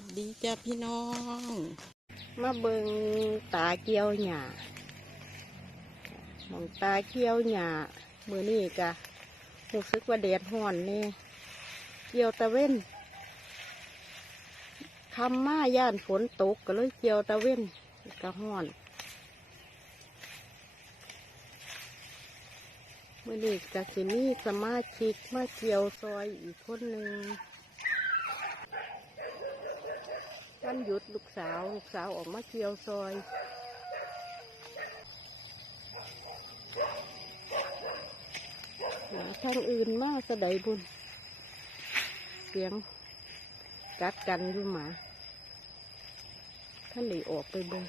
วัสดีจ้าพี่น้อง มาเบิงตาเกี่ยวหญ้าหมองตาเกี่ยวหญ้ามือนี่กะรู้สึกว่าแดดห้อนนี่เกี่ยวตะเว้นคำมาย่านฝนตกก็เลยเกี่ยวตะเว้นกะห้อนมือนี่กะสิมีสมาชิกมาเกี่ยวซอยอีกคนหนึ่ง วันหยุดลูกสาว ลูกสาวออกมาเกี่ยวซอยหาทางอื่นมาสะใดบุญ เสียงกัดกันอยู่หมาท่านหลีออกไปเบง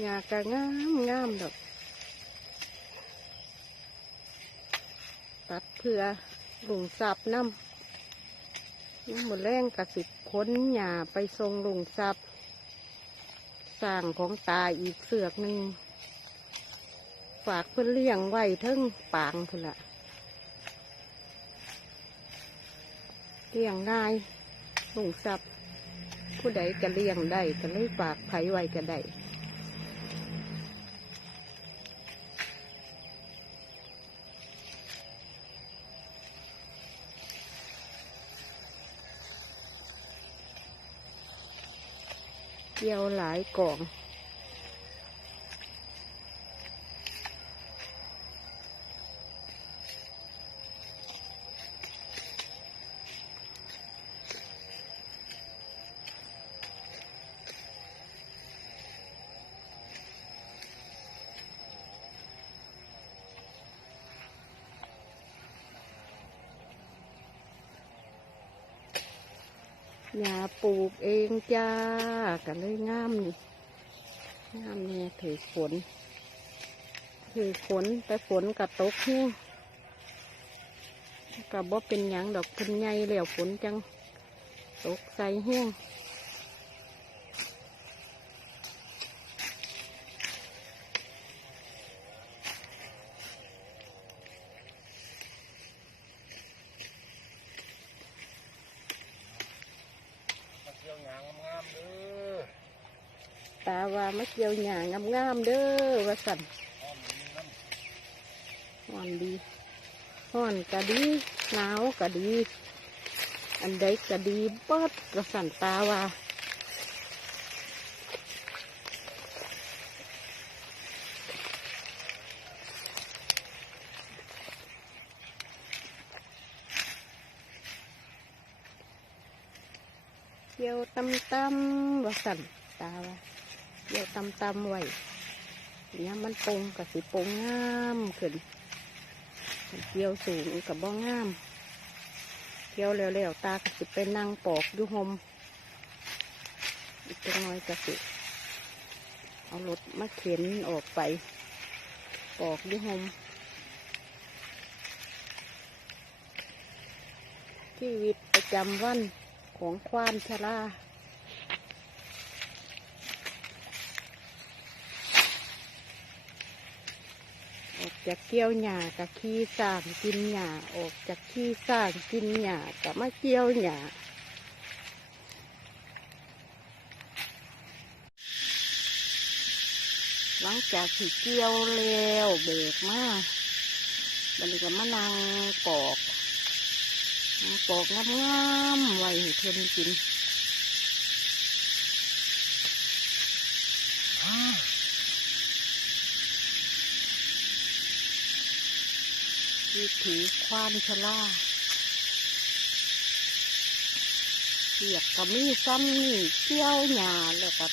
หญ้ากะงามงามดอก ตัดเพื่อหลุงสับน้ำ น้ำหมดแรงกระสิค้นหญ้าไปทรงลงซับสร้างของตาอีกเสือกหนึ่งฝากเพื่อนเลี้ยงไว้ทั้งปางพุ่นละเลี้ยงง่ายลงซับผู้ใดจะเลี้ยงได้ก็เลยฝากไผไว้ก็ได้ เกี่ยวหลายกล่อง หญ้าปลูกเองจ้ากันเลยงามนี่งามเนี่ยถือฝนถือฝนแต่ฝนกับตกแห้งกับบ่เป็นหยังดอกเพิ่นใหญ่แล้วฝนจังตกใส่แห้ง มาเที่ยวงานงามๆเด้อ ตาว่ามาเกี่ยวหยางามๆเด้อว่าสั่นอ้อมนี้น้ห้อนดีห้อนก็ดีหนาวก็ดี อันใดก็ดีเบิดก็สั่นตาว่า เกี่ยวตำตำว่าสั่นตาว่าเกี่ยวตำตำไว้เนี่ยมันปงกับสิปงงามขึ้นเกี่ยวสูงกับบ่งามเกี่ยวเร็วๆตาก็สิไปนั่งปอกอยู่หมอีกจักหน้อยก็สิเอารถมาเข็นออกไป ปอกอยู่หมชีวิตประจำวัน ของควานชราออกจากเกี่ยวหญ้ากับขี้สร้างกินหญ้าออกจากขี้สร้างกินหญ้ากับมาเกี่ยวหญ้าหลังจากที่เกี่ยวแล้วเบรกมากบันก็มานั่งปอก ปอกงามๆไว้ให้เพิ่นกินวิถีควานชลาเกียกก็มีซ้ำนี่เกี่ยวหญ้าแล้วก็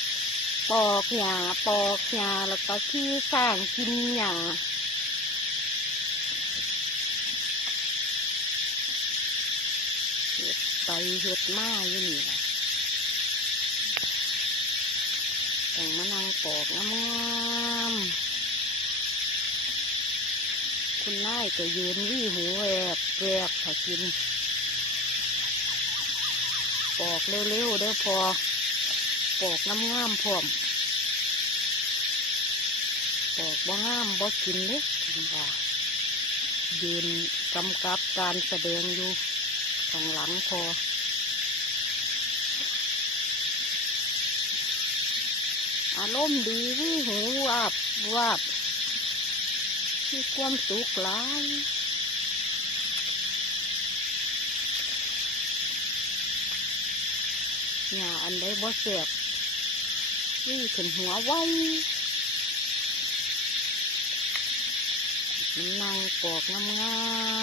ปอกหญ้าปอกหญ้าแล้วก็ขี้สร้างกินหญ้าเห็ด ไปเห็ดมาอยู่นี่แหละแต่งมานั่งปอกงามๆคุณนายก็ยืนวี่หูแวบแวบถ้ากิน ปอกเร็วๆเด้อพอ ปอกน้ำงามพร้อม ปอกบ่งามบ่กินเด้กินบ่ายืนกำกับการแสดงอยู่ ขข้างหลังพออารมณ์ดีวิหูวาบวาบมีความสุขหลายหญ้าอันใดบ่เสียบวิ่งขึ้นหัวไว้มันนั่งปอกงา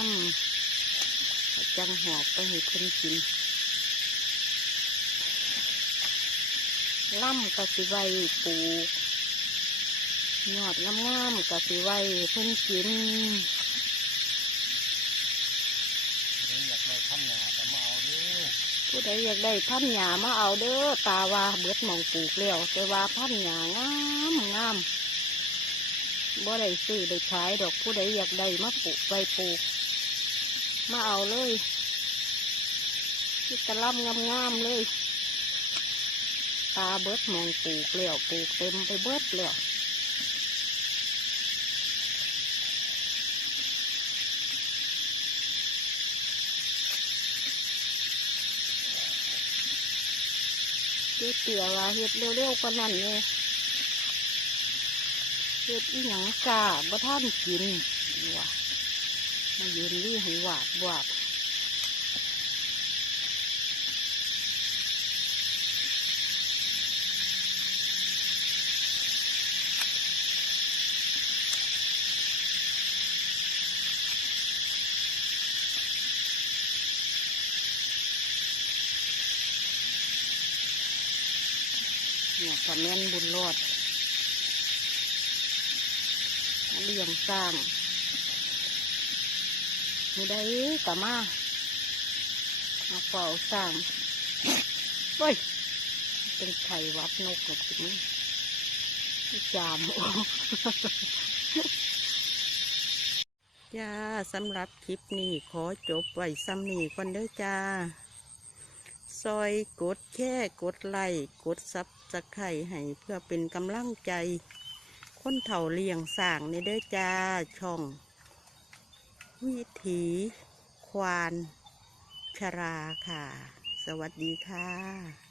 มๆ จังหอบไปให้เพิ่นกินล่ำกะสิไว้ปลูกยอดงามๆกะสิไว้เพิ่นกินเดี๋ยวอยากได้พันหนาแต่มาเอาเด้อผู้ใดอยากได้พันหญ้ามาเอาเด้อตาว่าเบิดหมองปลูกแล้วแต่ว่าพันหญ้างามงามบ่ได้ซื้อได้ขายดอกผู้ใดอยากได้มาปลูกไปปลูก มาเอาเลยที่ตะล่ำงามๆเลย ตาเบิดมองปลูกแล้วปลูกเต็มไปเบิดแล้วเฮ็ดเตี๋ยว่าเฮ็ดเร็วๆกว่านั้นเลยเฮ็ดอีหยังกาบ่ท่านกินว่ะ มายืนรี่ให้หวาดวาดเนี่ยกระแม่นบุญรอดเลี้ยงสร้าง มีได้กะมามาเฝ้าสร้างเฮ้ย เป็นไข่วัดนกกับทีนี้จามโอ้จ้าสำหรับคลิปนี้ขอจบไว้ซ้ำนี้ก่อนเด้อจ้า ซอยกดแค่กดไลค์กดซับสไครให้เพื่อเป็นกำลังใจ คนเถ่าเลี้ยงสร้างในเด้อจ้าช่อง วิถีควานชราค่ะ สวัสดีค่ะ